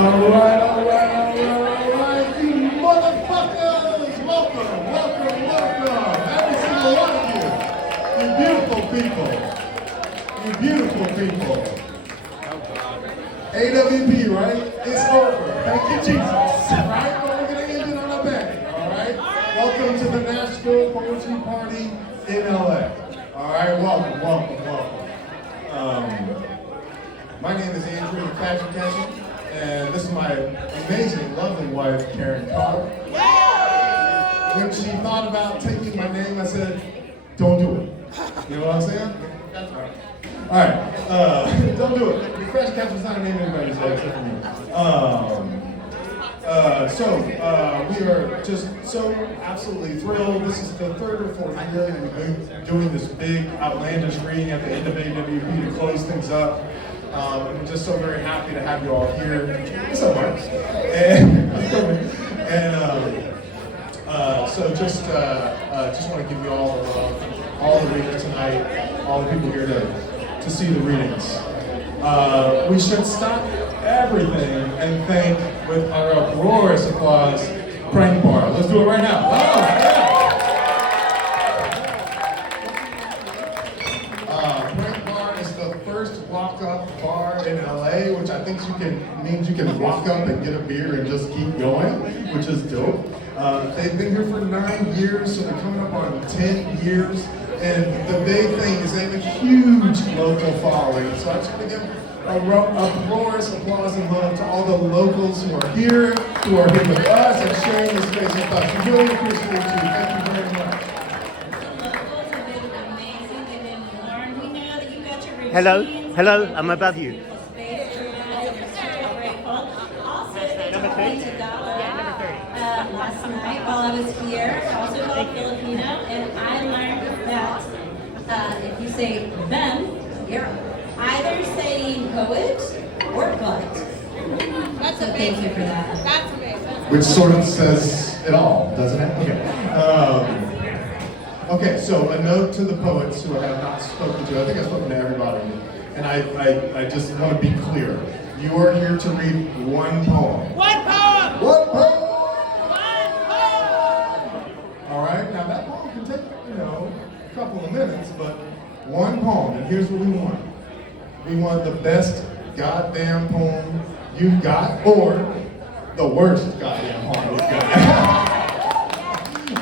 You motherfuckers! Welcome. Every single one of you. You beautiful people. AWP, right? It's over. Thank you, Jesus. Right? But we're going to end it on a bang. All right? Welcome to the Nashville Poetry Party in LA. All right? Welcome. My name is McFadyen-Ketchum, and this is my amazing, lovely wife, Karen Carr. When she thought about taking my name, I said, don't do it. You know what I'm saying? That's right. All right, don't do it. McFadyen-Ketchum's not a name anybody says except for me. We are just so absolutely thrilled. This is the third or fourth year that we've been doing this big outlandish reading at the end of AWP to close things up. I'm just so very happy to have you all here. What's up, Mark? So just want to give you all the readers tonight, all the people here to see the readings. We should stop everything and thank with our uproarious applause, Prank Bar. Let's do it right now. Oh, yeah. Prank Bar is the first walk-up bar in LA, which I think means you can walk up and get a beer and just keep going, which is dope. They've been here for 9 years, so they're coming up on 10 years. And the big thing is they have a huge local following. So I just want to give a uproarious applause and love to all the locals who are here with us and sharing this space with us. We really appreciate you. Thank you very much. Locals have been amazing. They've been warm. We know that you got your routines. Hello, I'm above you. Space for that. We're super grateful. Also, they took me to Gala last night while I was here. Also called Filipino, and I learned that if you say them, you're either saying poet or butt. That's amazing. Thank you for that. That's amazing. Which sort of says it all, doesn't it? Okay, so a note to the poets who I have not spoken to. I think I've spoken to everybody. And I just want to be clear. You are here to read one poem. One poem! One poem! One poem! All right, now that poem can take, a couple of minutes, but one poem, and here's what we want. We want the best goddamn poem you've got, or the worst goddamn poem you've got.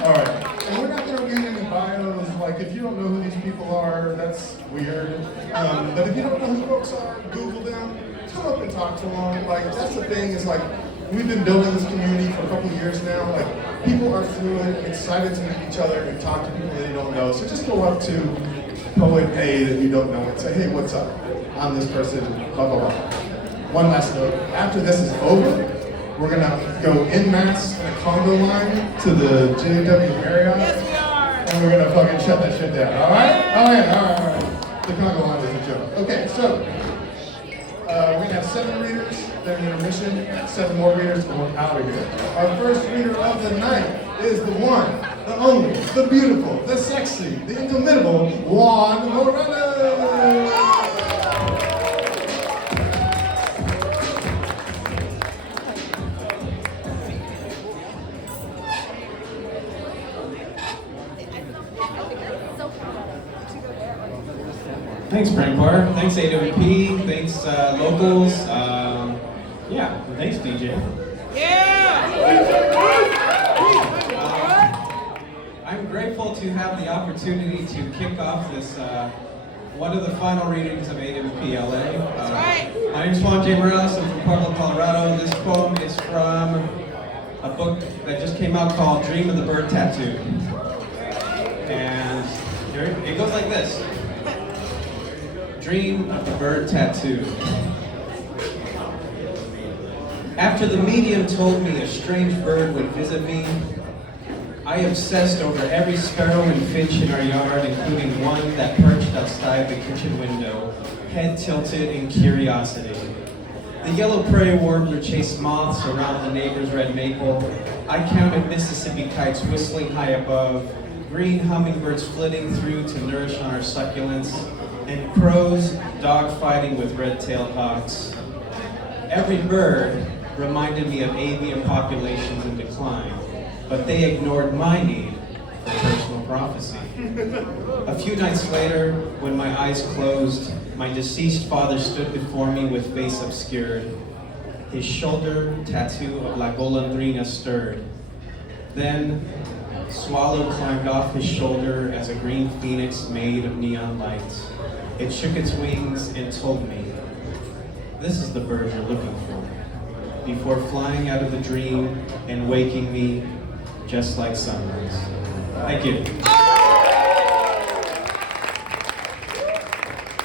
All right, and we're not gonna read any bios, like if you don't know who these people are, that's weird. But if you don't know who folks are, Google them, come up and talk to them. Like, that's the thing, is like, we've been building this community for a couple years now. Like, people are fluid, excited to meet each other and talk to people they don't know. So just go up to poet A that you don't know and say, hey, what's up? I'm this person, blah, blah, blah. One last note, after this is over, we're gonna go en masse in a Congo line to the JW Marriott. Yes, we are. And we're gonna fucking shut that shit down, all right? All right. The Congo line is a joke. Okay, so, we're gonna have 7 readers, then intermission, 7 more readers, and we're out of here. Our first reader of the night is the one, the only, the beautiful, the sexy, the indomitable Juan Moreno. Thanks, Prank Bar. Thanks, AWP. Thanks, locals. Thanks, DJ. I'm grateful to have the opportunity to kick off this one of the final readings of AWP LA. My name is Juan J. Morales. I'm from Pueblo, Colorado. This poem is from a book that just came out called Dream of the Bird Tattoo. And it goes like this. Dream of the bird tattoo. After the medium told me a strange bird would visit me, I obsessed over every sparrow and finch in our yard, including one that perched outside the kitchen window, head tilted in curiosity. The yellow prairie warbler chased moths around the neighbor's red maple. I counted Mississippi kites whistling high above, green hummingbirds flitting through to nourish on our succulents, and crows dogfighting with red-tailed hawks. Every bird reminded me of avian populations in decline, but they ignored my need for personal prophecy. A few nights later, when my eyes closed, my deceased father stood before me with face obscured. His shoulder tattoo of La Golondrina stirred. Then, swallow climbed off his shoulder as a green phoenix made of neon lights. It shook its wings and told me, "This is the bird you're looking for," before flying out of the dream and waking me just like sunrise. Thank you.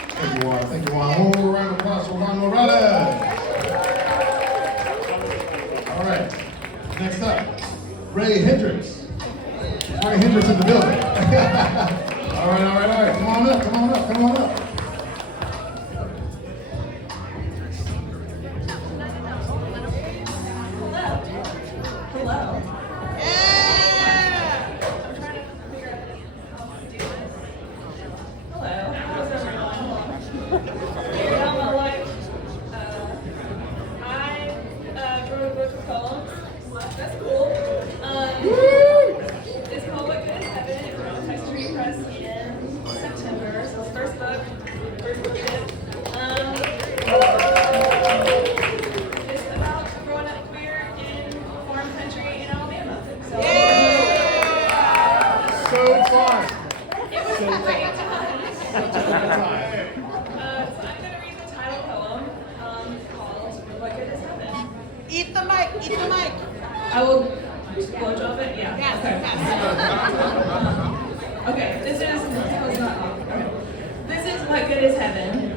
Thank you, Juan. Thank you, Juan. One more round of applause for Juan Morales. All right. Next up, Ray Hendricks. Ray Hendricks in the building. All right. Come on up. Hello. Hello. How's everyone? Figured out my life. I wrote a book of poems. That's cool. It's called What Good is Heaven. It's from Texture Press in September. So it's first book. It's about growing up queer in farm country in Alabama. So So fun. it was a great time. So I'm going to read the title poem called What Good is Heaven. Eat the mic, eat the mic. I will blow job it? Yeah. Yes, Okay. yes. Okay, this is What Good is Heaven.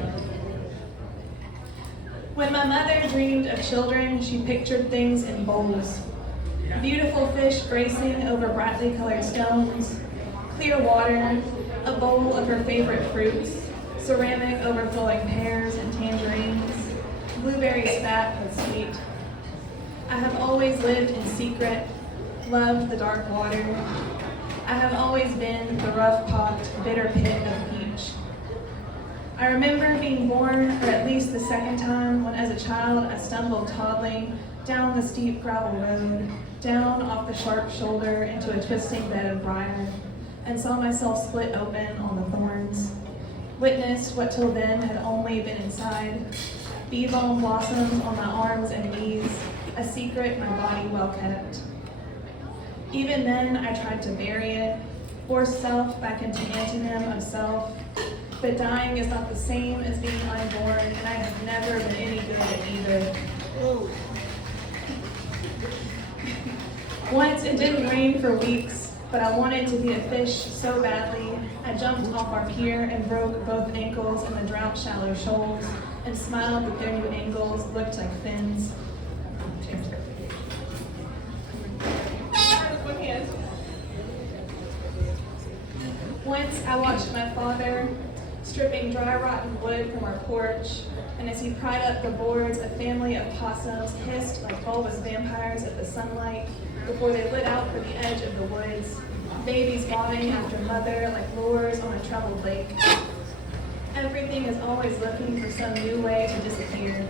When my mother dreamed of children, she pictured things in bowls. Beautiful fish racing over brightly colored stones, clear water, a bowl of her favorite fruits, ceramic overflowing pears and tangerines, blueberries fat but sweet. I have always lived in secret, loved the dark water. I have always been the rough-pocked, bitter pit of peach. I remember being born, or at least the second time, when as a child I stumbled toddling down the steep gravel road, down off the sharp shoulder into a twisting bed of briar, and saw myself split open on the thorns. Witnessed what till then had only been inside, bee balm blossoms on my arms and knees, a secret my body well kept. Even then, I tried to bury it, force self back into antonym of self, but dying is not the same as being unborn, and I have never been any good at either. Once it didn't rain for weeks, but I wanted to be a fish so badly, I jumped off our pier and broke both ankles in the drought-shallow shoals, and smiled that their new angles looked like fins. Once I watched my father stripping dry rotten wood from our porch, and as he pried up the boards, a family of possums hissed like bulbous vampires at the sunlight before they lit out for the edge of the woods, babies bobbing after mother like lures on a troubled lake. Everything is always looking for some new way to disappear.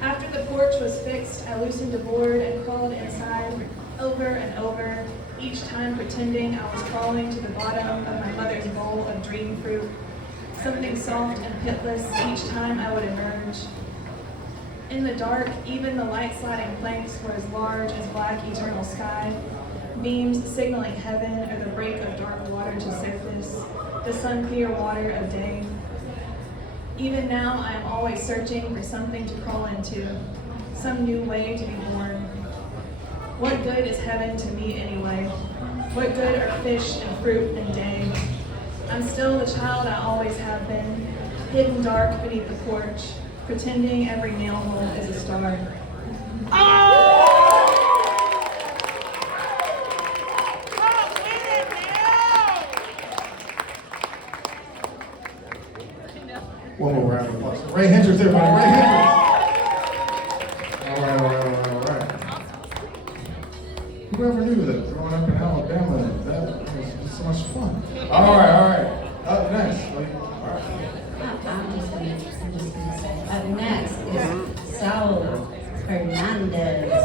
After the porch was fixed, I loosened a board and crawled inside, over and over, each time pretending I was crawling to the bottom of my mother's bowl of dream fruit, something soft and pitless each time I would emerge. In the dark, even the light-sliding planks were as large as black eternal sky, beams signaling heaven or the break of dark water to surface, the sun-clear water of day. Even now, I am always searching for something to crawl into, some new way to be born. What good is heaven to me anyway? What good are fish and fruit and day? I'm still the child I always have been, hidden dark beneath the porch, pretending every nail hole is a star. One more round of applause. Ray Hendricks, everybody. Ray Hendricks. All right. Whoever knew that growing up in Alabama, that was so much fun. All right. Up next. I'm just gonna say, up next is Saul Hernandez.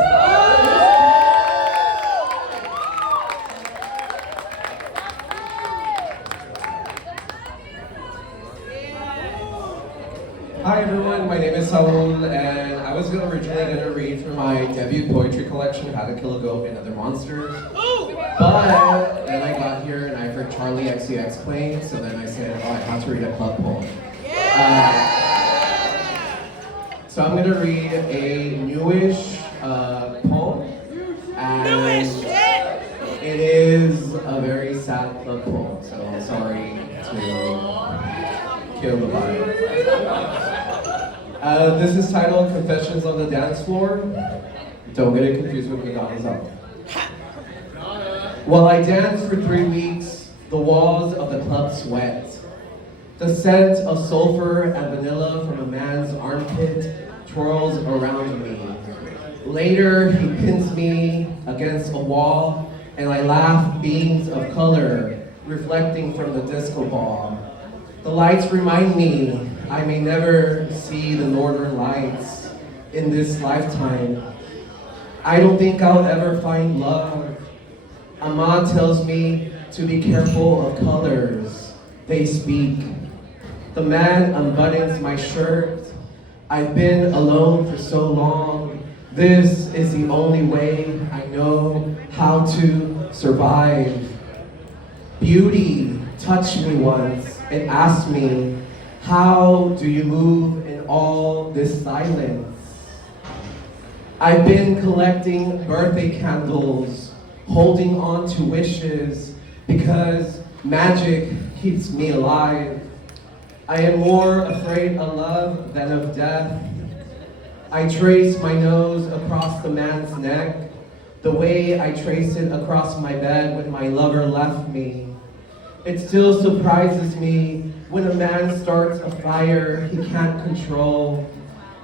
Hi everyone, my name is Saul, and I was originally going to read from my debut poetry collection, How to Kill a Goat and Other Monsters. But then I got here and I heard Charlie XCX playing, so then I said, oh, I have to read a club poem. So I'm going to read a newish poem, and it is a very sad club poem, so I'm sorry to kill the vibe. This is titled Confessions on the Dance Floor. Don't get it confused with Madonna's album. While I dance for 3 weeks, the walls of the club sweat. The scent of sulfur and vanilla from a man's armpit twirls around me. Later, he pins me against a wall, and I laugh beams of color reflecting from the disco ball. The lights remind me I may never see the northern lights in this lifetime. I don't think I'll ever find love. Ahmad tells me to be careful of colors. They speak. The man unbuttons my shirt. I've been alone for so long. This is the only way I know how to survive. Beauty touched me once and asked me, how do you move in all this silence? I've been collecting birthday candles, holding on to wishes, because magic keeps me alive. I am more afraid of love than of death. I trace my nose across the man's neck, the way I traced it across my bed when my lover left me. It still surprises me when a man starts a fire he can't control.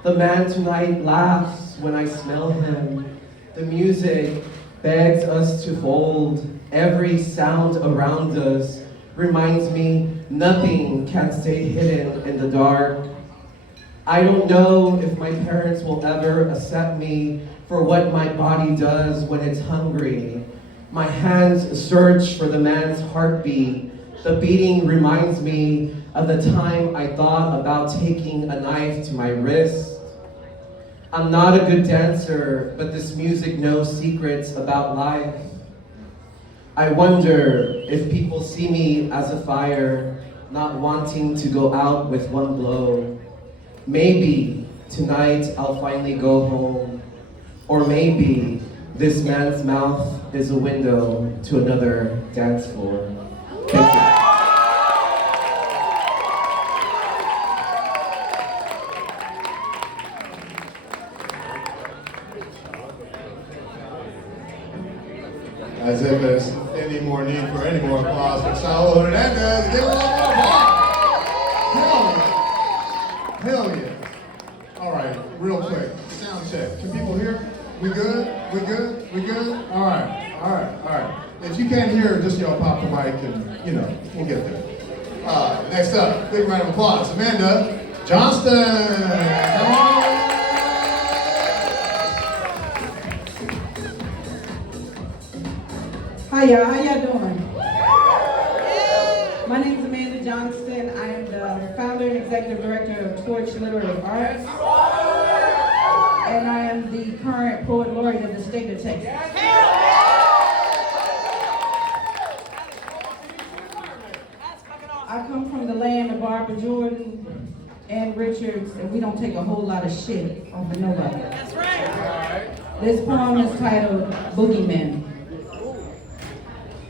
The man tonight laughs when I smell him. The music begs us to fold. Every sound around us reminds me nothing can stay hidden in the dark. I don't know if my parents will ever accept me for what my body does when it's hungry. My hands search for the man's heartbeat. The beating reminds me of the time I thought about taking a knife to my wrist. I'm not a good dancer, but this music knows secrets about life. I wonder if people see me as a fire, not wanting to go out with one blow. Maybe tonight I'll finally go home. Or maybe this man's mouth is a window to another dance floor. Thank you. As if there's any more need for any more applause for Saul Hernandez. Give it up for applause. Hell yeah. All right, real quick, sound check. Can people hear? We good? We good? We good? All right, all right, all right. If you can't hear, just y'all pop the mic and, we'll get there. Next up, big round of applause, Amanda Johnston. Come on. Hi y'all, how y'all doing? My name is Amanda Johnston. I am the founder and executive director of Torch Literary Arts. And I am the current poet laureate of the state of Texas. I come from the land of Barbara Jordan and Richards, and we don't take a whole lot of shit off of nobody. That's right. This poem is titled Boogeyman.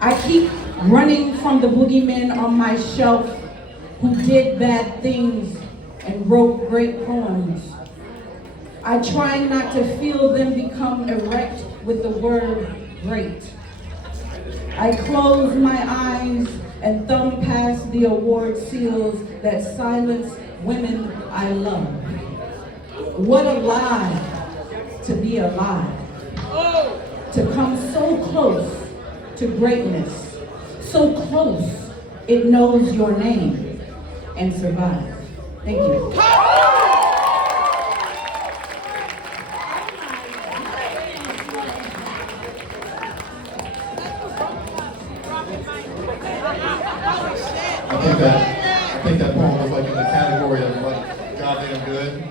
I keep running from the boogeymen on my shelf who did bad things and wrote great poems. I try not to feel them become erect with the word great. I close my eyes and thumb past the award seals that silence women I love. What a lie to be alive. To come so close to greatness, so close it knows your name and survive. Thank you. I think that poem was like in the category of like goddamn good.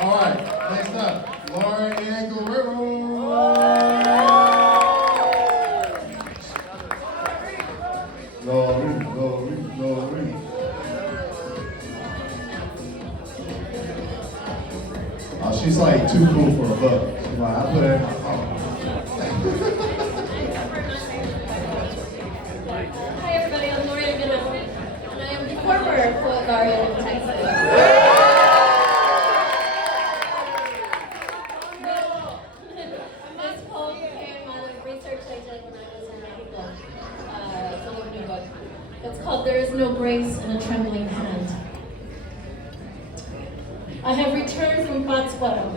All right, next up, Laura Ann Guerrero. Lori. Oh, she's like too cool for a book. She's like, I put her in my phone. Hi everybody, I'm Lori Guerrero, and I am the former poet laureate of Texas. This poem came out of research I did when I was in Nashville. It's a little new book. It's called There Is No Grace in a Trembling Hand. I have returned from Pátzcuaro,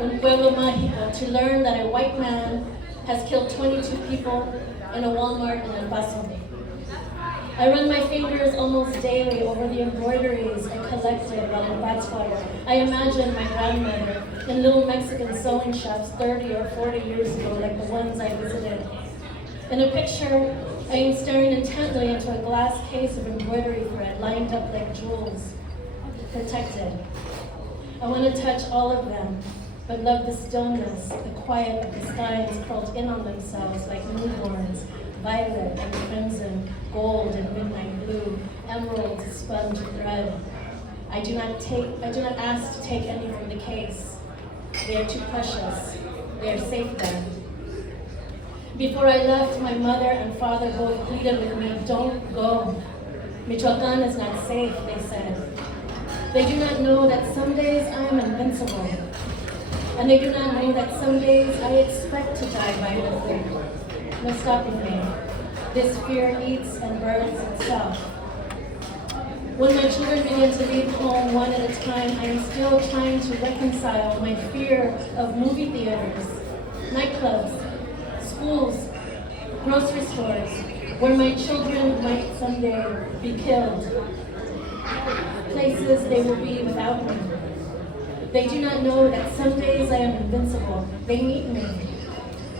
un pueblo mágico, to learn that a white man has killed 22 people in a Walmart in El Paso. I run my fingers almost daily over the embroideries I collected while in Pátzcuaro. I imagine my grandmother in little Mexican sewing shops 30 or 40 years ago, like the ones I visited. In a picture, I am staring intently into a glass case of embroidery thread lined up like jewels, protected. I want to touch all of them, but love the stillness, the quiet of the spines curled in on themselves like newborns, violet and crimson, gold and midnight blue, emerald, sponge, red. I do not ask to take any from the case. They are too precious. They are safe there. Before I left, my mother and father both pleaded with me, don't go. Michoacán is not safe, they said. They do not know that some days I am invincible. And they do not know that some days I expect to die violently. No stopping me. This fear eats and burns itself. When my children begin to leave home one at a time, I am still trying to reconcile my fear of movie theaters, nightclubs, schools, grocery stores, where my children might someday be killed. Places they will be without me. They do not know that some days I am invincible. They need me.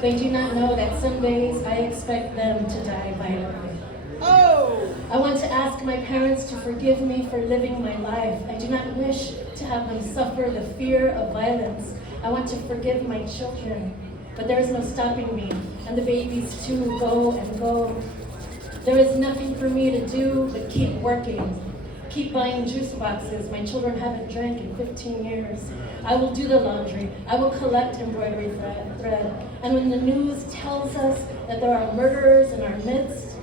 They do not know that some days I expect them to die violently. I want to ask my parents to forgive me for living my life. I do not wish to have them suffer the fear of violence. I want to forgive my children, but there is no stopping me, and the babies too go and go. There is nothing for me to do but keep working. Keep buying juice boxes. My children haven't drank in 15 years. I will do the laundry. I will collect embroidery thread. And when the news tells us that there are murderers in our midst,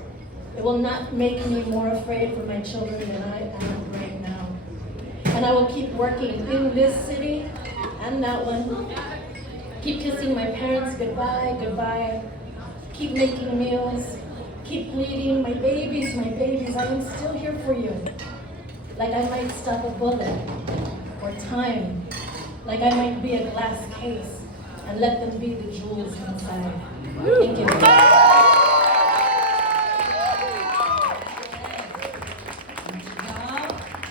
it will not make me more afraid for my children than I am right now. And I will keep working in this city and that one. Keep kissing my parents goodbye, goodbye. Keep making meals. Keep bleeding. My babies, I am still here for you. Like I might stop a bullet or time. Like I might be a glass case and let them be the jewels inside. Thank you. Well,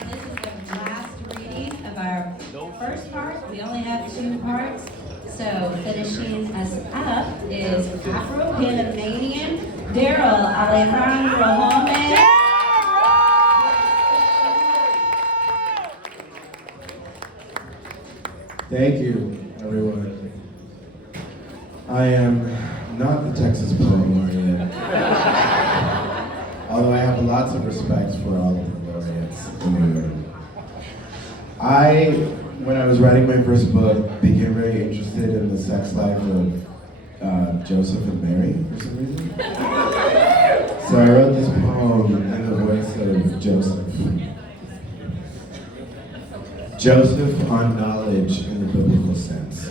this is the last reading of our first part. We only have 2 parts. So finishing us up is Afro-Panamanian Daryl Alejandro Holman. Thank you, everyone. I am not the Texas Poet Laureate, although I have lots of respect for all of the laureates in the room. When I was writing my first book, became very interested in the sex life of Joseph and Mary for some reason. So I wrote this poem in the voice of Joseph. Joseph on knowledge in the biblical sense.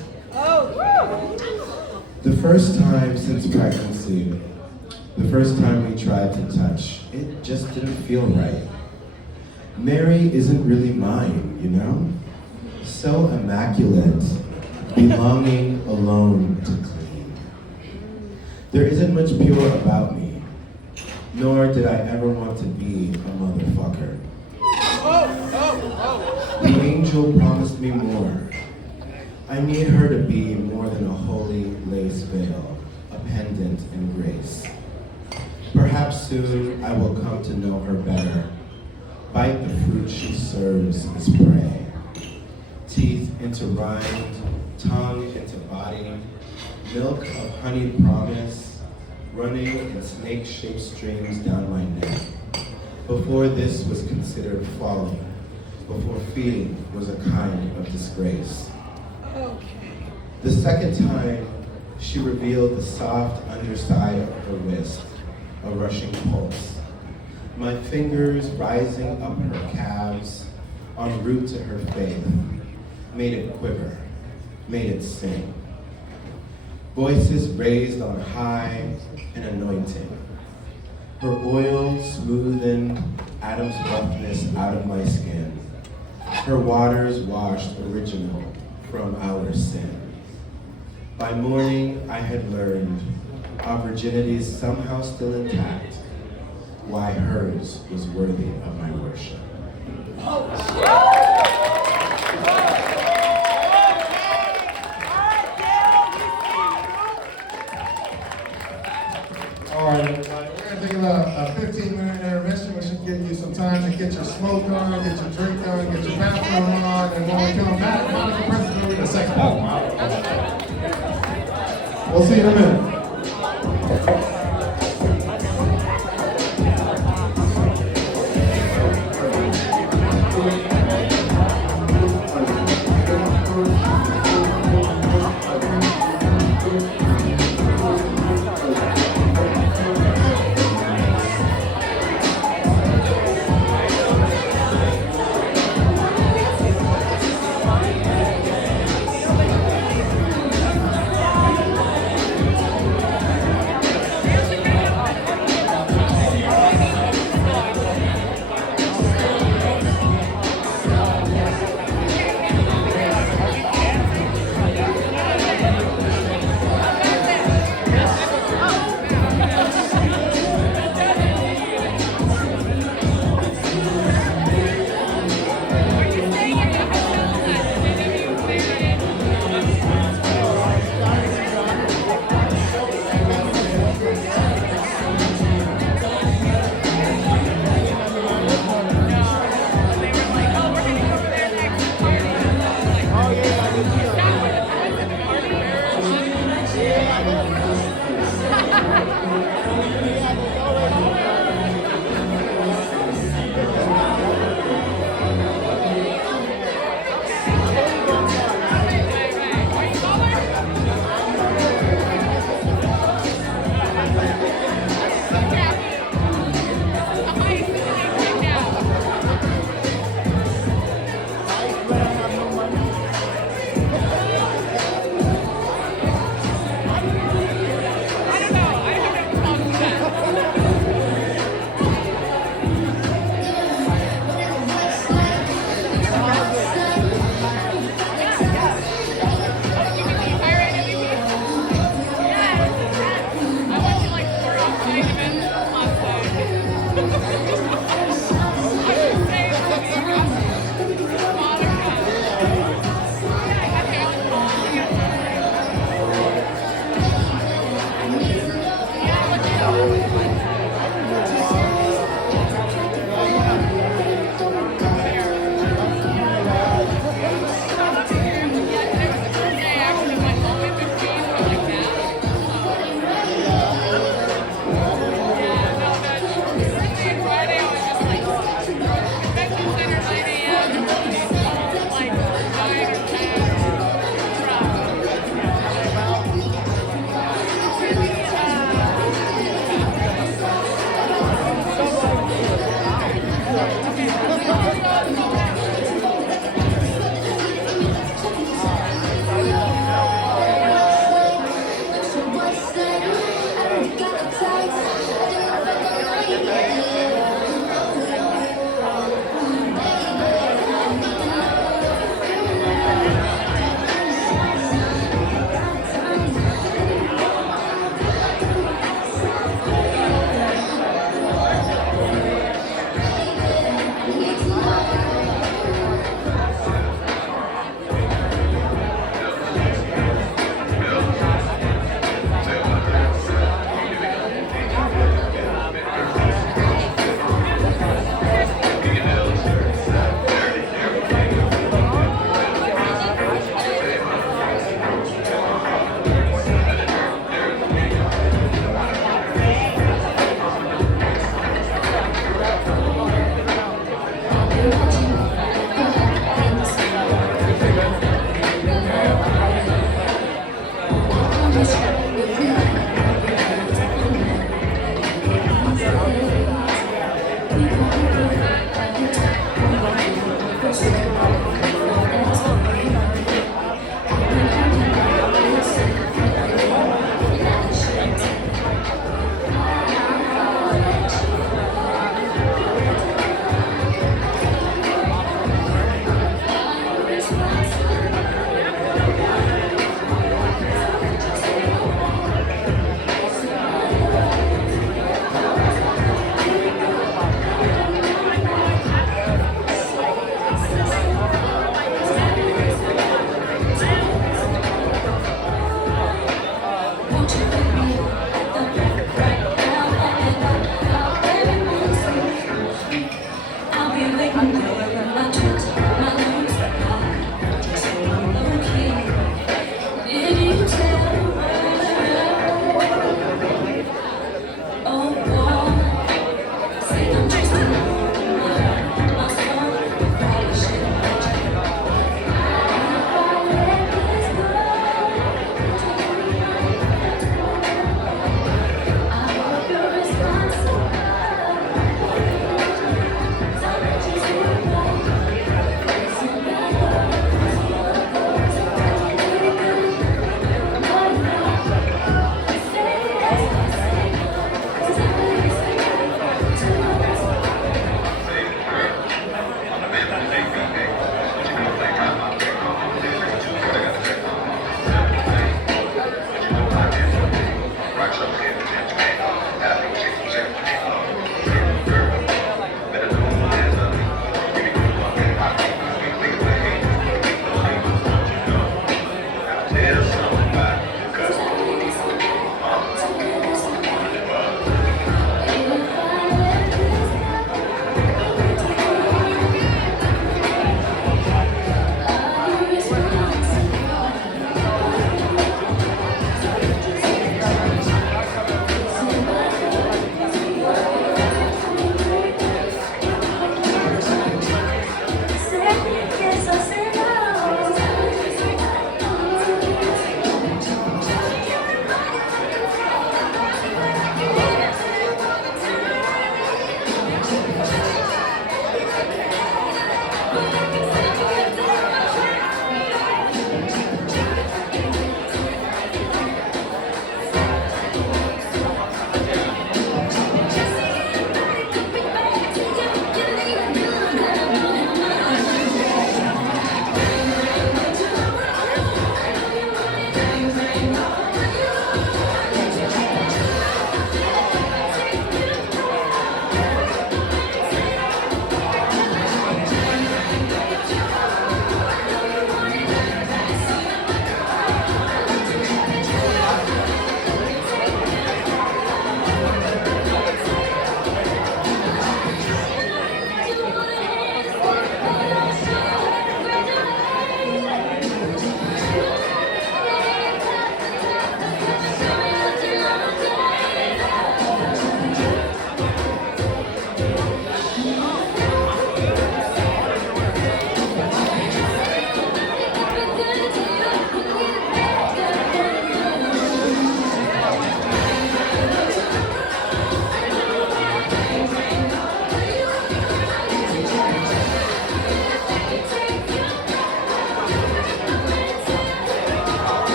The first time since pregnancy, the first time we tried to touch, it just didn't feel right. Mary isn't really mine, you know? So immaculate, belonging alone to clean. There isn't much pure about me, nor did I ever want to be a motherfucker. The angel promised me more. I need her to be more than a holy lace veil, a pendant in grace. Perhaps soon I will come to know her better. Bite the fruit she serves as prey. Teeth into rind, tongue into body, milk of honey promise, running in snake-shaped streams down my neck. Before this was considered folly, before feeding was a kind of disgrace. The second time, she revealed the soft underside of her wrist, a rushing pulse. My fingers rising up her calves, en route to her faith, made it quiver, made it sing. Voices raised on high, an anointing. Her oil smoothened Adam's roughness out of my skin. Her waters washed original from our sin. By morning, I had learned our virginity is somehow still intact, why hers was worthy of my worship. All right, everybody, we're gonna take a 15-minute intermission. We should give you some time to get your smoke on, get your drink on, get your bathroom on, and when we come back, Monica Prince will be the second. We'll see you in a minute.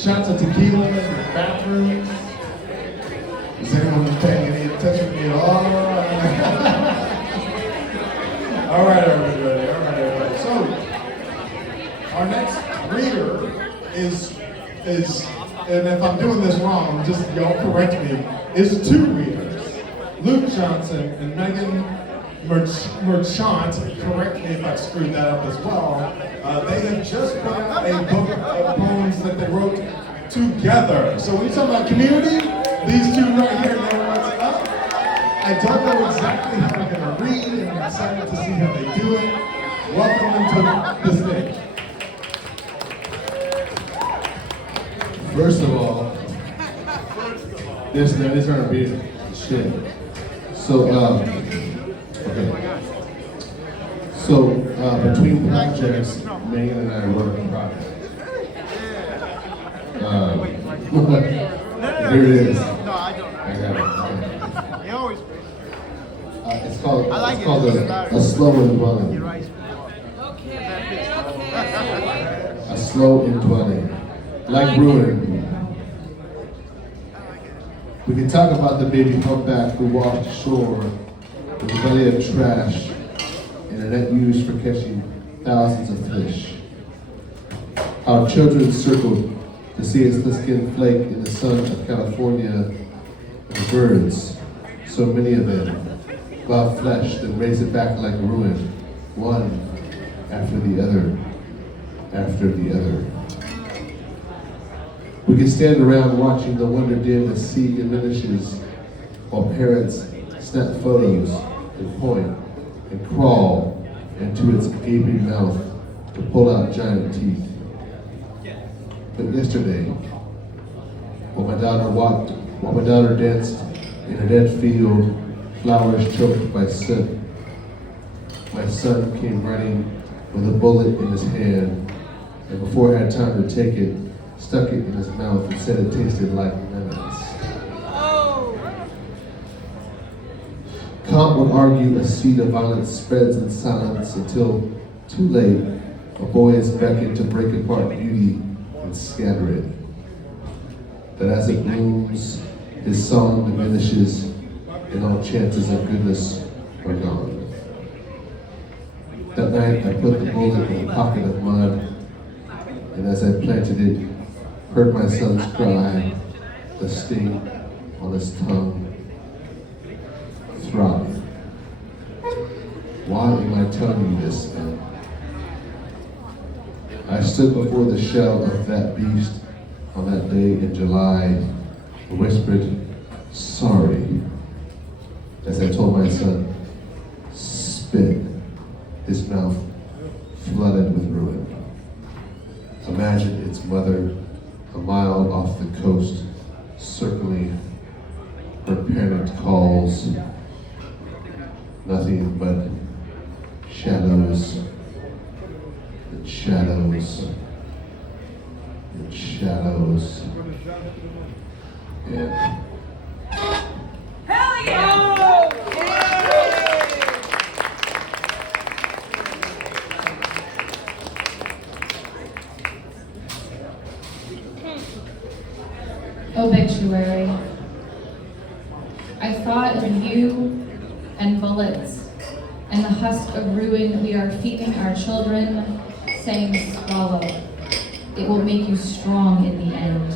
shots of tequila in the bathrooms. Is anyone paying any attention to me at all? All right, everybody. So, our next reader is, and if I'm doing this wrong, just y'all correct me, is two readers. Luke Johnson and Megan Merchant, correct me if I screwed that up as well. They have just put out a book of poems that they wrote together. So when you talk about community, these two right here know what's up. I don't know exactly how they're going to read, and I'm excited to see how they do it. Welcome them to the stage. First of all, this is gonna be shit. So, okay. So, between projects, Megan and I wrote a project. Here it is. I got it. You always. It's called a slow indwelling. A slow indwelling. Like ruin. We can talk about the baby humpback who walked ashore with a belly of trash and a net used for catching thousands of fish. How children circled to see its skin flake in the sun of California, and the birds, so many of them, about flesh, then raise it back like ruin, one after the other, after the other. We can stand around watching the wonder dim as sea diminishes, while parents snap photos and point and crawl into its gaping mouth to pull out giant teeth. But yesterday, while my daughter danced in a dead field, flowers choked by soot, my son came running with a bullet in his hand, and before I had time to take it, stuck it in his mouth and said it tasted like lemons. Kant would argue a seed of violence spreads in silence until, too late, a boy is beckoned to break apart beauty and scatter it. That as it blooms, his song diminishes and all chances of goodness are gone. That night I put the bullet in a pocket of mud, and as I planted it, heard my son's cry, the sting on his tongue, throbbing. Why am I telling you this then? I stood before the shell of that beast on that day in July and whispered, sorry, as I told my son, spit, his mouth flooded with ruin. Imagine its mother a mile off the coast, circling, her parent calls, nothing but shadows, and shadows, and shadows, and Hell yeah! Obituary. I thought of you and bullets and the husk of ruin we are feeding our children, saying swallow. It will make you strong in the end.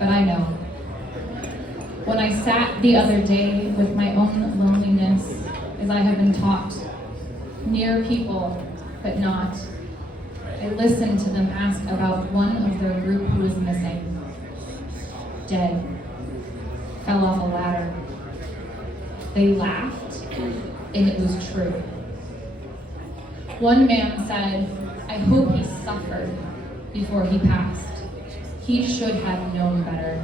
But I know. When I sat the other day with my own loneliness, as I have been taught, near people, but not, I listened to them ask about one of their group who was missing. Dead. Fell off a ladder. They laughed, and it was true. One man said, I hope he suffered before he passed. He should have known better.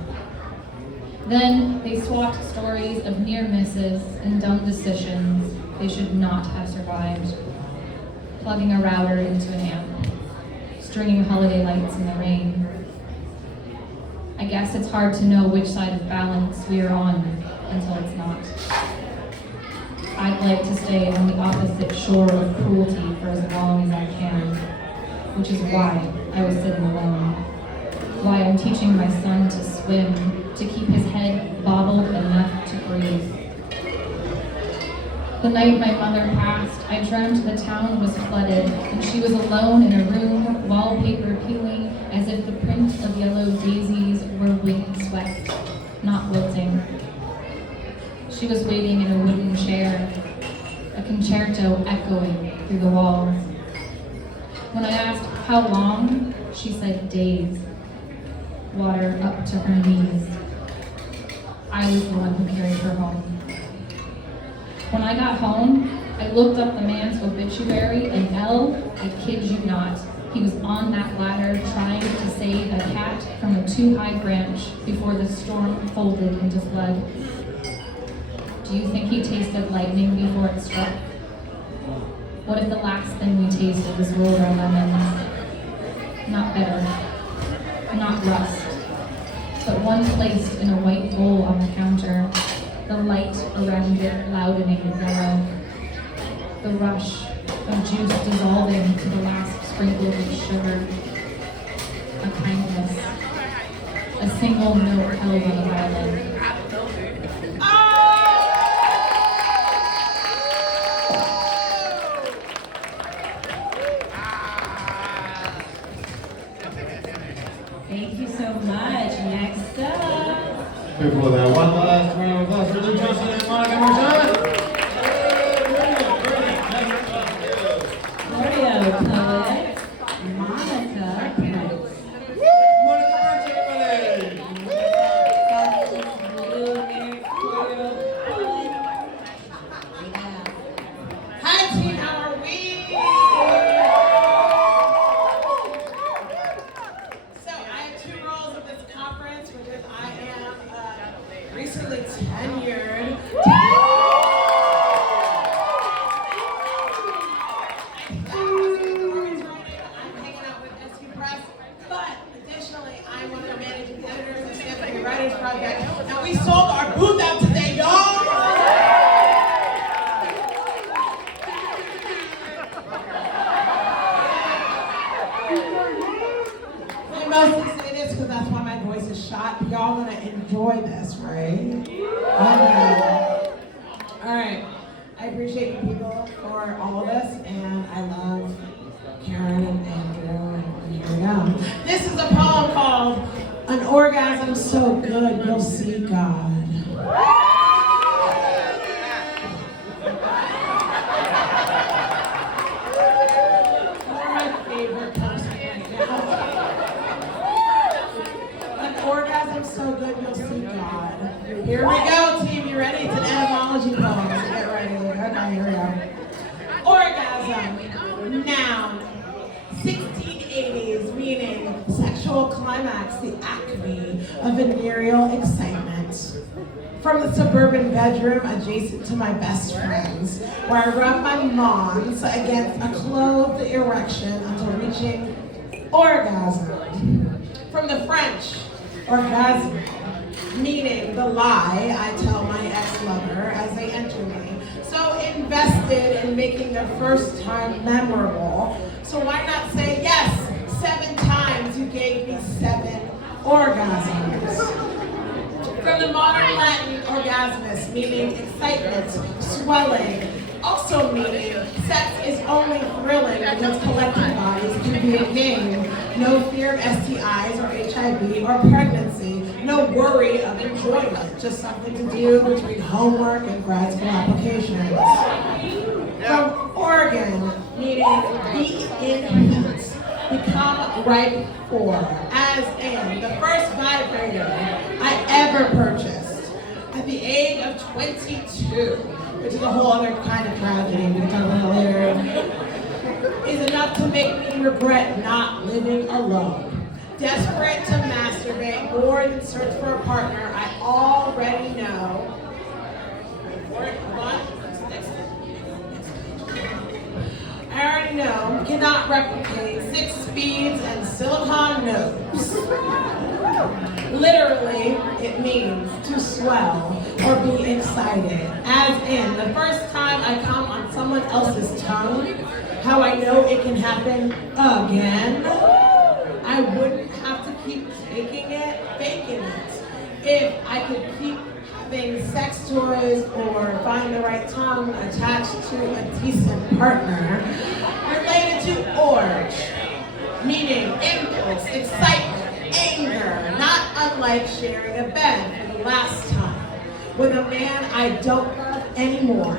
Then they swapped stories of near misses and dumb decisions they should not have survived. Plugging a router into an amp, stringing holiday lights in the rain. I guess it's hard to know which side of balance we are on until it's not. I'd like to stay on the opposite shore of cruelty for as long as I can, which is why I was sitting alone. why I'm teaching my son to swim, to keep his head bobbled enough to breathe. The night my mother passed, I dreamt the town was flooded, and she was alone in a room, wallpaper peeling, as if the print of yellow daisies were windswept, not wilting. She was waiting in a wooden chair, a concerto echoing through the walls. When I asked how long, she said days, water up to her knees. I was the one who carried her home. When I got home, I looked up the man's obituary, and I kid you not, he was on that ladder trying to save a cat from a too-high branch before the storm folded into flood. Do you think he tasted lightning before it struck? What if the last thing we tasted was rolled our lemons? Not better, not rust, but one placed in a white bowl on the counter, the light around it loudening the yellow, the rush of juice dissolving to the last sprinkle of sugar, a kindness, a single note held on the violin. Thank you so much. Next up. Before that, one last round of applause for Luke Johnson and Monica Marchand. Choreo poet, Monica Prince. Monica Prince, everybody! Hi team, how are we? So I have two roles of this conference, which is I am recently tenured. I'm hanging out with SU Press, but additionally I'm one of the managing editors of Symphony Writers Project, and we sold our booth out today, y'all! I mostly say this because that's why my voice is shot. Y'all gonna enjoy this, right? Okay. All right. I appreciate you people for all of this, and I love Karen and Andrew, and here we go. This is a poem called An Orgasm So Good You'll See God. You're my favorite person right now. An orgasm so good you'll see God. Here we go, team. You ready? It's an etymology poem. So get ready. Okay, here we go. Orgasm, noun, 1680s, meaning sexual climax, the acme of venereal excitement. From the suburban bedroom adjacent to my best friend's, where I rub my mons against a clothed erection until reaching orgasm. From the French, orgasme, meaning the lie I tell my ex-lover as they enter me. So invested in making their first time memorable, so why not say yes, 7 times you gave me 7 orgasms. From the modern Latin orgasmus, meaning excitement, swelling, also meaning sex is only thrilling because collective bodies can be a game. No fear of STIs or HIV or pregnancy. No worry of enjoyment. Just something to do between homework and grad school applications. From organ, meaning be in heat. Become ripe for, as in the first vibrator I ever purchased at the age of 22, which is a whole other kind of tragedy we'll talk about later, is enough to make me regret not living alone. Desperate to masturbate more than search for a partner I already know. I already know cannot replicate 6 speeds and silicone nose. Literally, it means to swell or be excited. As in, the first time I come on someone else's tongue, how I know it can happen again. I wouldn't have to keep faking it. If I could keep having sex toys or find the right tongue attached to a decent partner, related to urge, meaning impulse, excitement, anger, not unlike sharing a bed for the last time with a man I don't love anymore.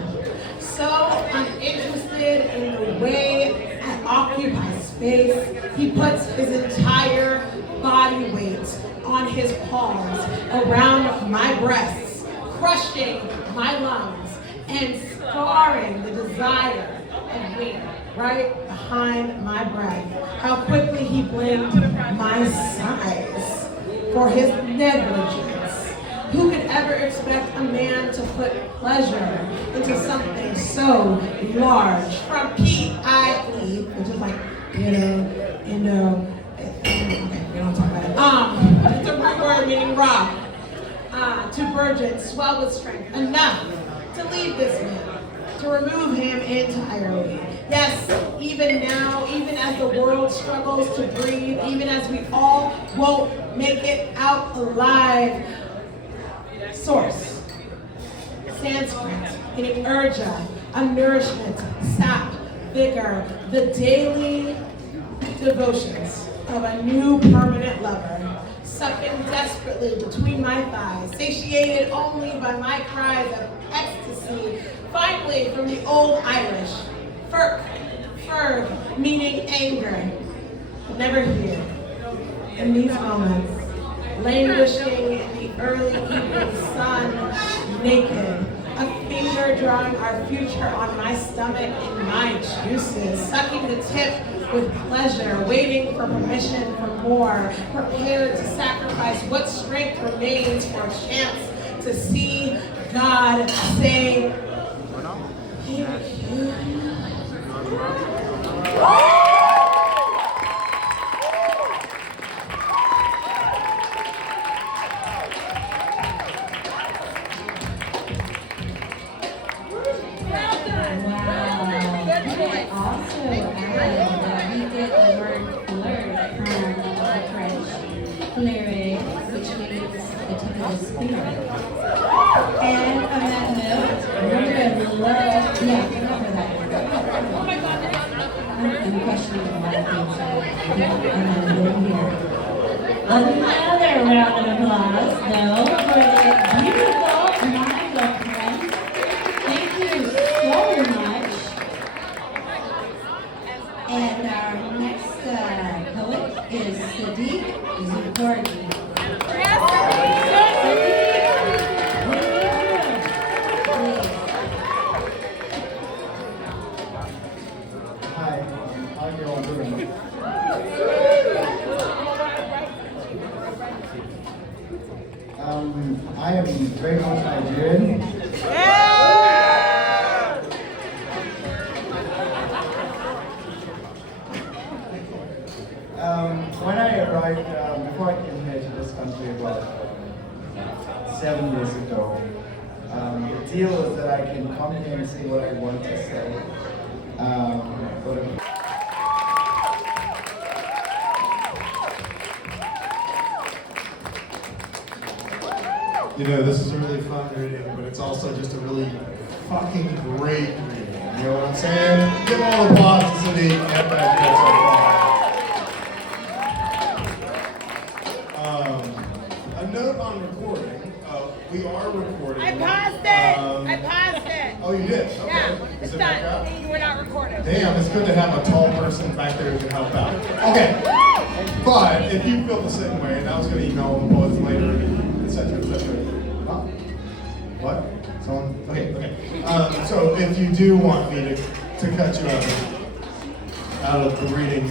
So uninterested in the way I occupy space, he puts his entire body weight on his palms around my breasts, crushing my lungs and scarring the desire of me right behind my breath. How quickly he blamed my size for his negligence. Who could ever expect a man to put pleasure into something so large? From P-I-E, which is like, okay, we don't talk about it. It's a root word meaning raw. To virgin, swell with strength, enough to leave this man, to remove him entirely. Yes, even now, even as the world struggles to breathe, even as we all won't make it out alive. Source, Sanskrit, meaning urja, a nourishment, sap, vigor, the daily devotions of a new permanent lover, sucking desperately between my thighs, satiated only by my cries of ecstasy, finally from the old Irish, ferg, meaning anger, never here. In these moments, languishing in the early evening sun, naked, a finger drawing our future on my stomach in my juices, sucking the tip with pleasure, waiting for permission for more, prepared to sacrifice what strength remains for a chance to see God say, thank you. And on that note, we're going to love, remember that. Oh my God, I'm questioning a lot of things here. Another round of applause, though, for the beautiful Nashville friends. Thank you so much. And our next poet is Sadiq Zukordi. I am very much Nigerian. When I arrived, before I came here to this country about 7 years ago, the deal was that I can come here and say what I want to say. You know, this is a really fun reading, but it's also just a really fucking great reading. You know what I'm saying? Give all the applause to Sadiq and McFadyen so far. A note on recording. We are recording. I paused it! I paused it! Oh, you did? Okay. Yeah, Is it's it back up? done. We're not recording. Damn, it's good to have a tall person back there who can help out. Okay. But if you feel the same way, and I was going to email the poets later, etc., etc. Huh? What? Someone? Okay. So if you do want me to cut you out of the reading,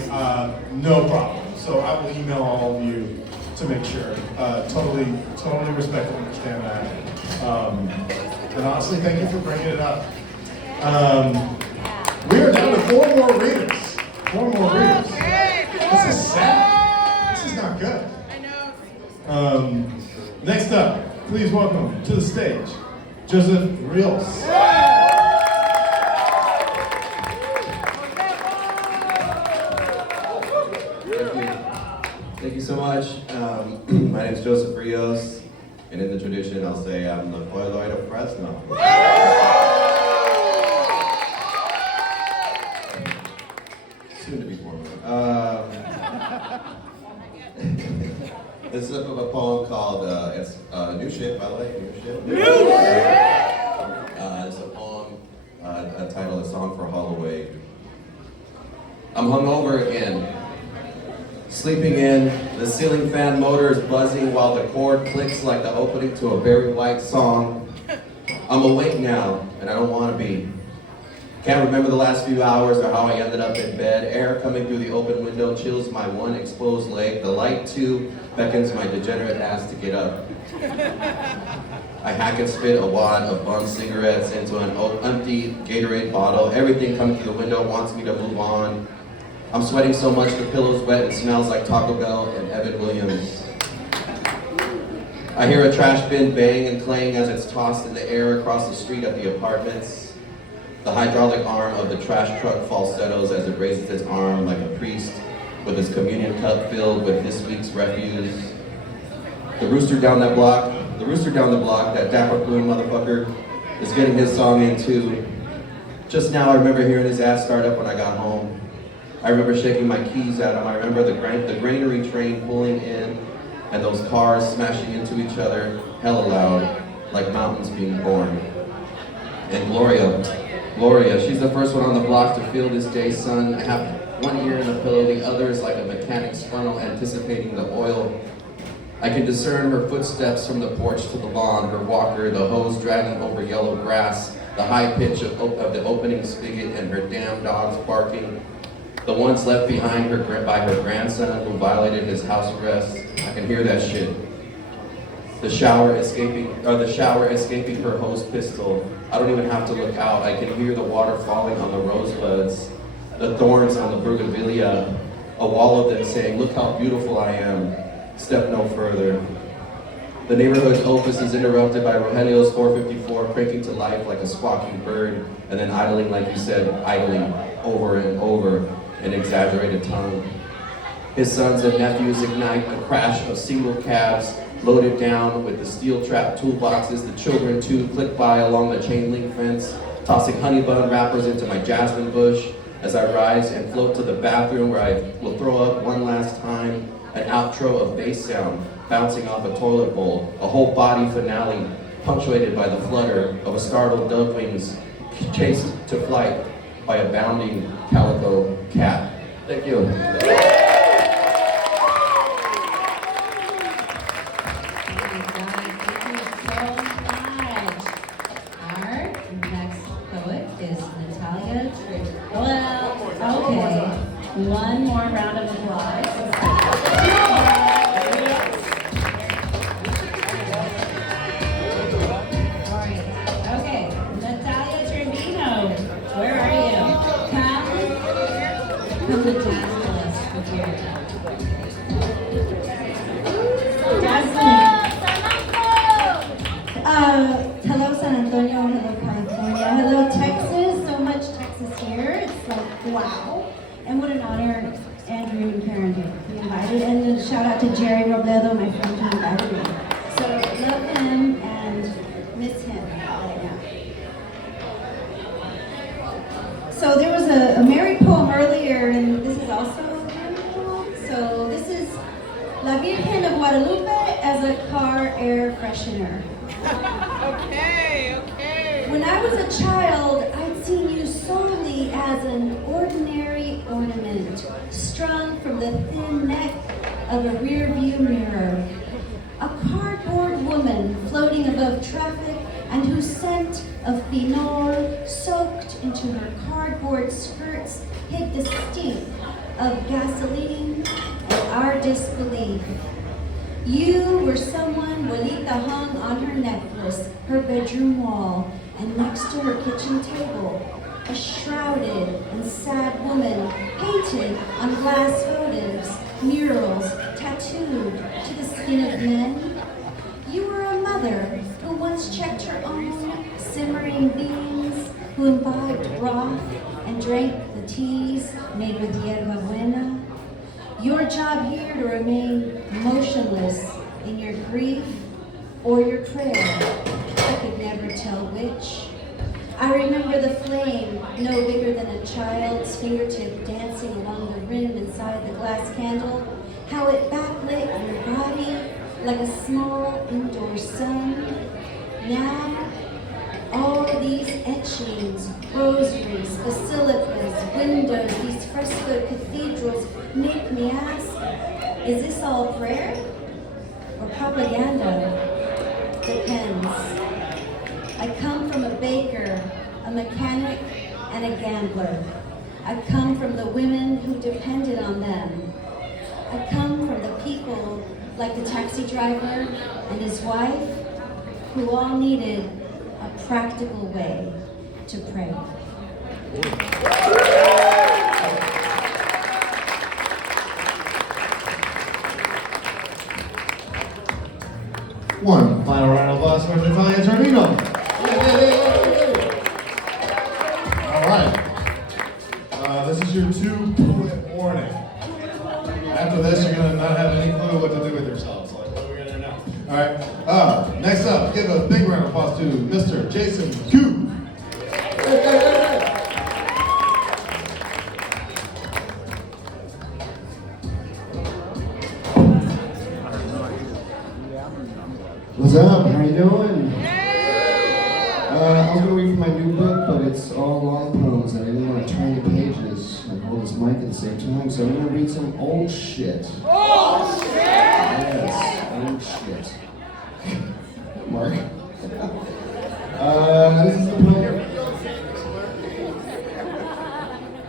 no problem. So I will email all of you to make sure. Totally respect and understand that. And honestly, thank you for bringing it up. We are down to 4 more readers. 4 more readers. This is sad. This is not good. I know. Next up, please welcome to the stage, Joseph Rios. Thank you so much. My name is Joseph Rios, and in the tradition, I'll say I'm the Polaroid of Fresno. Soon to be formal. This is a poem called, it's New Shit, by the way, New Shit. New Shit! It's a poem titled A Song for Holloway. I'm hungover again. Sleeping in, the ceiling fan motor is buzzing while the chord clicks like the opening to a Barry White song. I'm awake now, and I don't want to be. Can't remember the last few hours or how I ended up in bed. Air coming through the open window chills my one exposed leg. The light, too, beckons my degenerate ass to get up. I hack and spit a wad of bum cigarettes into an empty Gatorade bottle. Everything coming through the window wants me to move on. I'm sweating so much the pillow's wet and smells like Taco Bell and Evan Williams. I hear a trash bin bang and clang as it's tossed in the air across the street at the apartments. The hydraulic arm of the trash truck falsettos as it raises its arm like a priest with his communion cup filled with this week's refuse. The rooster down the block, that dapper coon motherfucker, is getting his song in too. Just now I remember hearing his ass start up when I got home. I remember shaking my keys at him. I remember the granary train pulling in and those cars smashing into each other hella loud, like mountains being born. And Gloria, she's the first one on the block to feel this day's sun. I have one ear in the pillow, the other is like a mechanic's funnel anticipating the oil. I can discern her footsteps from the porch to the lawn, her walker, the hose dragging over yellow grass, the high pitch of the opening spigot, and her damn dogs barking. The ones left behind her by her grandson who violated his house arrest. I can hear that shit. The shower escaping her hose pistol. I don't even have to look out. I can hear the water falling on the rosebuds, the thorns on the bougainvillea, a wall of them saying, "Look how beautiful I am." Step no further. The neighborhood's opus is interrupted by Rogelio's 454 cranking to life like a squawking bird, and then idling, like you said, idling over and over, an exaggerated tongue. His sons and nephews ignite a crash of single cabs loaded down with the steel trap toolboxes. The children too click by along the chain link fence, tossing honey bun wrappers into my jasmine bush as I rise and float to the bathroom where I will throw up one last time, an outro of bass sound bouncing off a toilet bowl, a whole body finale punctuated by the flutter of a startled dove wings chased to flight by a bounding calico cat. Thank you. One more round of applause. Okay, Natalia Trevino, where are you? Come to Jasmine with your hello San Antonio, hello California, hello Texas, so much Texas here, it's like wow. And what an honor, Andrew and Karen, to be invited. And a shout out to Jerry Robledo, my friend who invited me. So love him and miss him right now. So there was a Mary poem earlier, and this is also a Mary poem. So this is La Virgen of Guadalupe as a car air freshener. Okay. When I was a child, I'd seen you solely as an ordinary ornament, strung from the thin neck of a rear view mirror. A cardboard woman floating above traffic and whose scent of phenol soaked into her cardboard skirts hid the stink of gasoline and our disbelief. You were someone Juanita hung on her necklace, her bedroom wall, and next to her kitchen table, a shrouded and sad woman painted on glass votives, murals tattooed to the skin of men. You were a mother who once checked her own simmering beans, who imbibed broth and drank the teas made with yerba buena. Your job here to remain motionless in your grief or your prayer. I could never tell which. I remember the flame, no bigger than a child's fingertip dancing along the rim inside the glass candle, how it backlit your body like a small indoor sun. Now, all these etchings, rosaries, basilicas, windows, these frescoed cathedrals make me ask, is this all prayer or propaganda? Depends. I come from a baker, a mechanic, and a gambler. I come from the women who depended on them. I come from the people like the taxi driver and his wife who all needed a practical way to pray. One final round of applause for Natalia Tornino. All right. This is your 2-poet warning. After this, you're going to not have any clue what to do with yourselves. Like, what are we going to do now? All right. Next up, give a big round of applause to Mr. Jason Q. What's up? How you doing? I was gonna read from my new book, but it's all long poems, and I didn't want to turn the pages and hold this mic at the same time, so I'm gonna read some old shit. Old shit! Yes, old shit. Mark. This is the poem.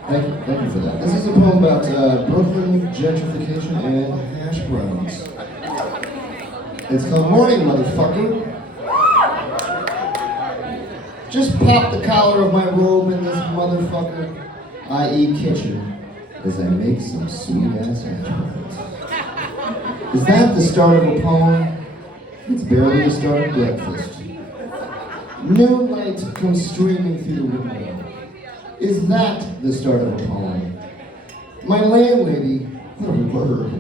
Thank you for that. This is a poem about Brooklyn gentrification and hash browns. It's called Morning, Motherfucker. Just pop the collar of my robe in this motherfucker, i.e. kitchen, as I make some sweet-ass hash browns. Is that the start of a poem? It's barely the start of breakfast. Noon light comes streaming through the window. Is that the start of a poem? My landlady, what a word,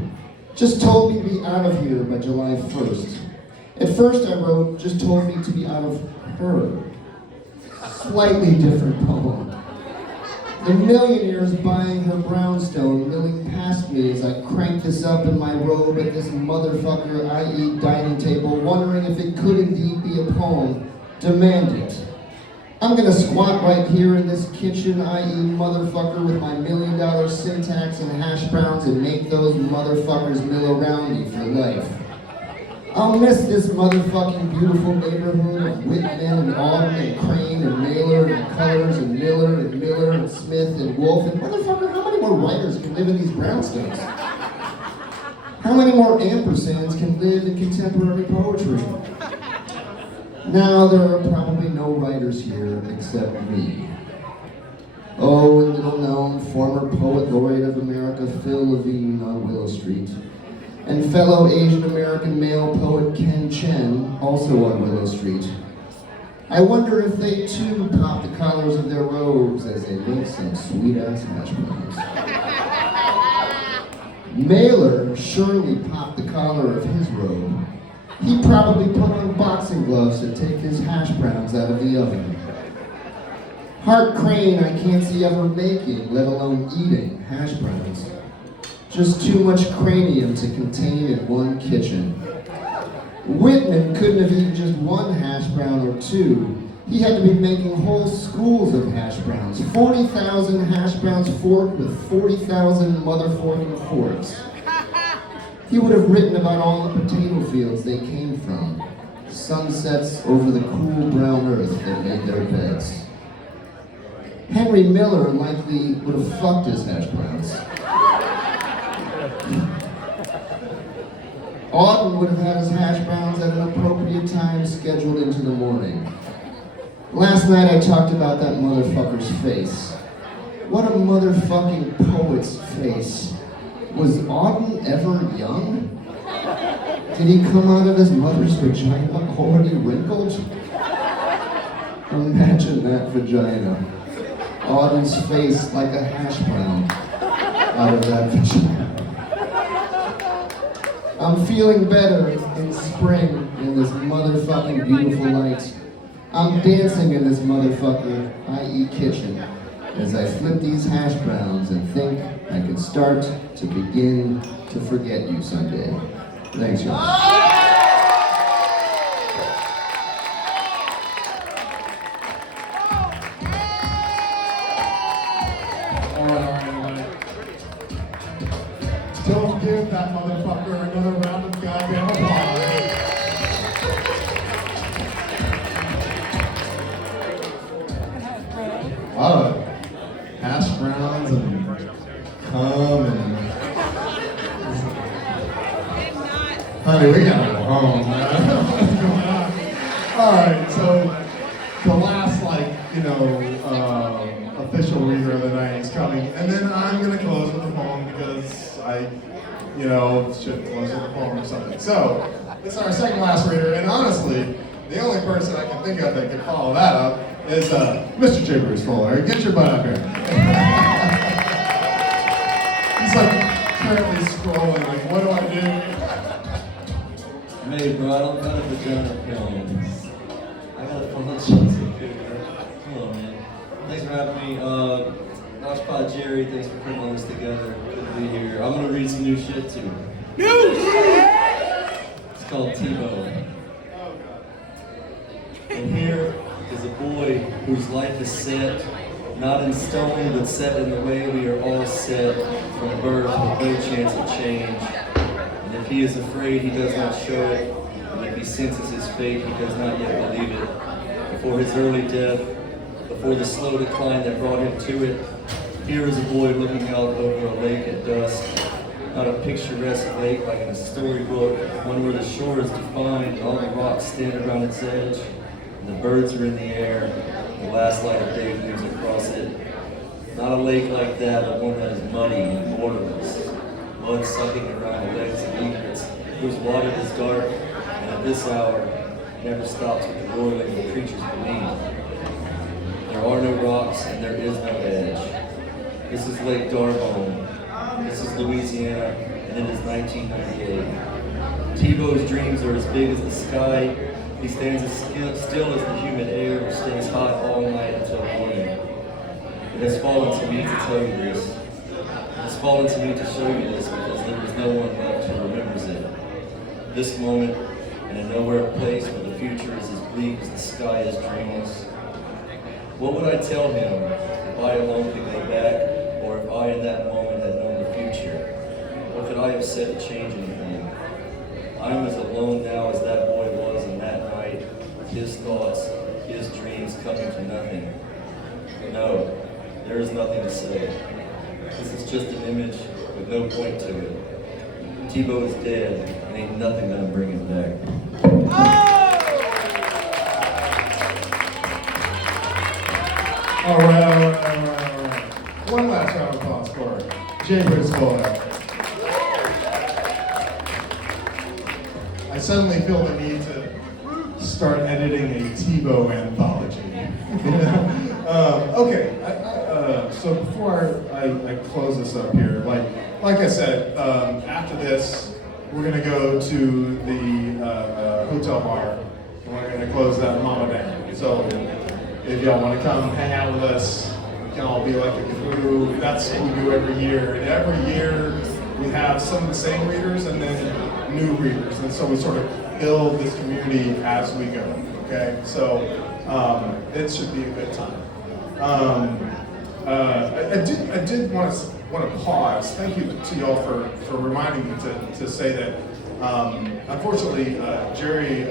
just told me to be out of here by July 1st. At first I wrote, just told me to be out of her. Slightly different poem. The millionaire's buying her brownstone, milling past me as I crank this up in my robe at this motherfucker, i.e. dining table, wondering if it could indeed be a poem. Demand it. I'm gonna squat right here in this kitchen, i.e. motherfucker, with my $1 million syntax and hash browns and make those motherfuckers mill around me for life. I'll miss this motherfucking beautiful neighborhood of Whitman and Auden and Crane and Mailer and Colors and Miller and Smith and Wolf and motherfucker, how many more writers can live in these brownstones? How many more ampersands can live in contemporary poetry? Now there are probably no writers here except me. Oh, and little-known former poet laureate of America, Phil Levine on Willow Street, and fellow Asian-American male poet Ken Chen, also on Willow Street. I wonder if they too pop the collars of their robes as they make some sweet-ass hash browns. Mailer surely popped the collar of his robe. He probably put on boxing gloves to take his hash browns out of the oven. Hart Crane I can't see ever making, let alone eating, hash browns. Just too much cranium to contain in one kitchen. Whitman couldn't have eaten just one hash brown or two. He had to be making whole schools of hash browns. 40,000 hash browns forked with 40,000 motherforking forks. He would have written about all the potato fields they came from. Sunsets over the cool brown earth that made their beds. Henry Miller likely would have fucked his hash browns. Auden would have had his hash browns at an appropriate time scheduled into the morning. Last night I talked about that motherfucker's face. What a motherfucking poet's face. Was Auden ever young? Did he come out of his mother's vagina already wrinkled? Imagine that vagina. Auden's face like a hash brown out of that vagina. I'm feeling better in it's spring in this motherfucking beautiful light. I'm dancing in this motherfucker, i.e. kitchen, as I flip these hash browns and think I can start to begin to forget you someday. Thanks, y'all. Don't give that motherfucker another round of goddamn applause. A lot of hash browns and cum and... Honey, we gotta go home, man. What's going on? Alright, so the last, official reader of the night is coming, and then I'm gonna close with a poem because I, should close with a poem or something. So, this is our second last reader, and honestly, the only person I can think of that could follow that up is Mr. J. Bruce Fuller. Get your butt up here. He's currently scrolling, what do I do? Hey, bro, I don't got a vagina poems. I got a bunch of Come on, man. Thanks for having me. Nashville Jerry, thanks for putting all this together. Good to be here. I'm gonna read some new shit too. New shit! It's called Tebow. And here is a boy whose life is set, not in stone, but set in the way we are all set from birth with no chance of change. And if he is afraid, he does not show it. And if he senses his fate, he does not yet believe it. Before his early death, before the slow decline that brought him to it, here is a boy looking out over a lake at dusk. Not a picturesque lake like in a storybook, one where the shore is defined and all the rocks stand around its edge, and the birds are in the air, the last light of day moves across it. Not a lake like that, but one that is muddy and borderless, mud sucking around the legs of egrets, whose water is dark, and at this hour never stops with the roiling of the creatures beneath. There are no rocks and there is no edge. This is Lake D'Arbonne. This is Louisiana, and it is 1998. Tebow's dreams are as big as the sky. He stands as still as the humid air, which stays hot all night until morning. It has fallen to me to tell you this. It has fallen to me to show you this because there is no one left who remembers it. This moment, in a nowhere place where the future is as bleak as the sky is dreamless. What would I tell him if I alone could go back, or if I in that moment had known the future? What could I have said to change anything? I am as alone now as that boy was in that night, with his thoughts, his dreams coming to nothing. No, there is nothing to say. This is just an image with no point to it. Tebow is dead, and ain't nothing gonna bring him back. All right. One last round of applause for J. Bruce Fuller. I suddenly feel the need to start editing a Tebow anthology. Okay, so before I close this up here, like I said, after this, we're gonna go to the hotel bar, and we're gonna close that Mama Band. So if y'all wanna come hang out with us, we can all be like a crew. That's what we do every year. And every year, we have some of the same readers and then new readers. And so we sort of build this community as we go, okay? So it should be a good time. I did want to pause. Thank you to y'all for reminding me to say that. Unfortunately, Jerry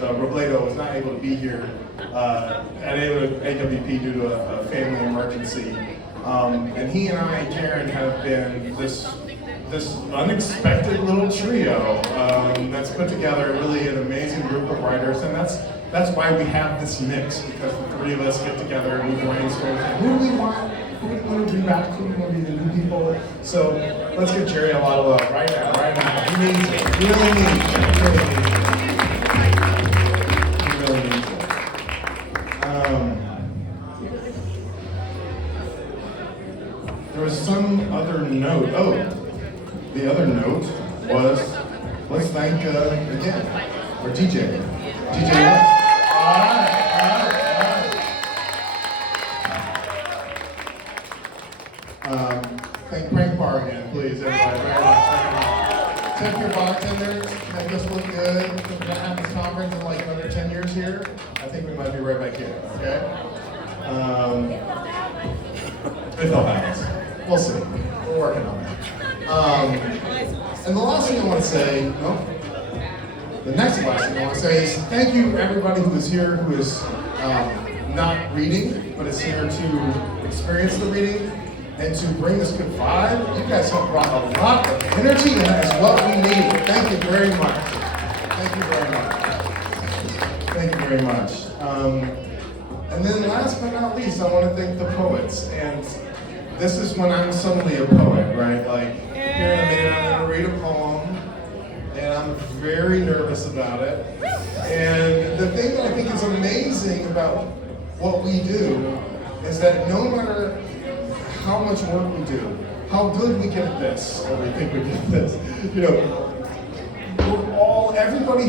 Robledo was not able to be here at AWP due to a family emergency. And he and I, Karen, have been this unexpected little trio that's put together really an amazing group of writers, and that's why we have this mix, because the three of us get together and we brainstorm. Who do we want? Who do we want to be back? Who do we want to be the new people? So let's give Jerry a lot of love right now. He needs it. He really needs it. He really needs it. There was some other note. Oh, the other note was, let's thank, again, our DJ. DJ, all right. Thank Prank Bar again, please, everybody, very much. Tip your bartenders, make us look good. We're gonna have this conference in like another 10 years here. I think we might be right back here, okay? If that happens. We'll see. We're working on that. And the last thing I want to say, the next last thing I want to say is thank you everybody who is here who is not reading, but is here to experience the reading and to bring this good vibe. You guys have brought a lot of energy, and that is what we need. Thank you very much. Thank you very much. Thank you very much. And then last but not least, I want to thank the poets. And this is when I'm suddenly a poet, right? Like, here in a minute, I'm going to read a poem, and I'm very nervous about it. And the thing that I think is amazing about what we do is that no matter how much work we do, how good we get at this, or we think we get at this, you know, we're all, everybody